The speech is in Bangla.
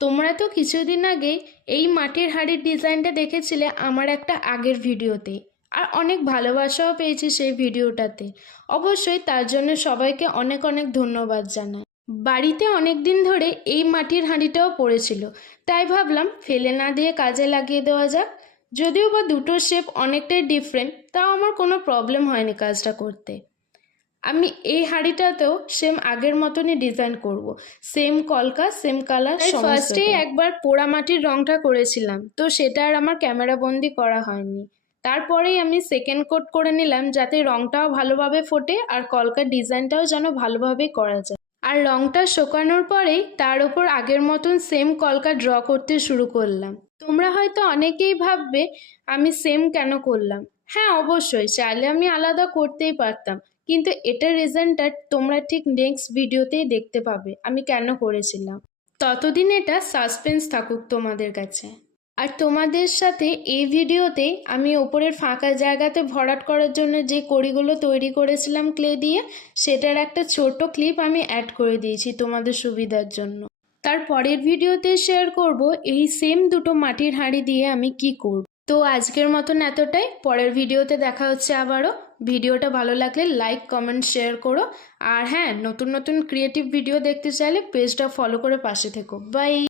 তোমরা তো কিছুদিন আগে এই মাটির হাঁড়ির ডিজাইনটা দেখেছিলে আমার একটা আগের ভিডিওতে, আর অনেক ভালোবাসাও পেয়েছি সেই ভিডিওটাতে। অবশ্যই তার জন্য সবাইকে অনেক অনেক ধন্যবাদ জানাই। বাড়িতে অনেক দিন ধরে এই মাটির হাঁড়িটাও পড়েছিল, তাই ভাবলাম ফেলে না দিয়ে কাজে লাগিয়ে দেওয়া যাক। যদিও বা দুটো শেপ অনেকটাই ডিফারেন্ট, তাও আমার কোনো প্রবলেম হয়নি কাজটা করতে। আমি এই হাঁড়িটাতেও সেম আগের মতনই ডিজাইন করব, সেম কলকা, সেম কালার। ফার্স্টেই একবার পোড়া মাটির রংটা করেছিলাম, তো সেটা আর আমার ক্যামেরা বন্দি করা হয়নি। তারপরেই আমি সেকেন্ড কোট করে নিলাম, যাতে রংটাও ভালোভাবে ফোটে আর কলকার ডিজাইনটাও যেন ভালোভাবে করা যায়। আর রংটা শুকানোর পরেই তার ওপর আগের মতন সেম কলকা ড্র করতে শুরু করলাম। তোমরা হয়তো অনেকেই ভাববে আমি সেম কেন করলাম। হ্যাঁ, অবশ্যই চাইলে আমি আলাদা করতেই পারতাম, কিন্তু এটার রিজনটা তোমরা ঠিক নেক্সট ভিডিওতেই দেখতে পাবে আমি কেন করেছিলাম। ততদিন এটা সাসপেন্স থাকুক তোমাদের কাছে। আর তোমাদের সাথে এই ভিডিওতে আমি ওপরের ফাঁকা জায়গাতে ভরাট করার জন্য যে কড়িগুলো তৈরি করেছিলাম ক্লে দিয়ে, সেটার একটা ছোট ক্লিপ আমি অ্যাড করে দিয়েছি তোমাদের সুবিধার জন্য। তার পরের ভিডিওতে শেয়ার করব এই সেম দুটো মাটির হাঁড়ি দিয়ে আমি কি করব। তো আজকের মতন এতটাই, পরের ভিডিওতে দেখা হচ্ছে আবারও। ভিডিওটা ভালো লাগলে লাইক, কমেন্ট, শেয়ার করো। আর হ্যাঁ, নতুন নতুন ক্রিয়েটিভ ভিডিও দেখতে চাইলে পেজটা ফলো করে পাশে থেকো। বাই।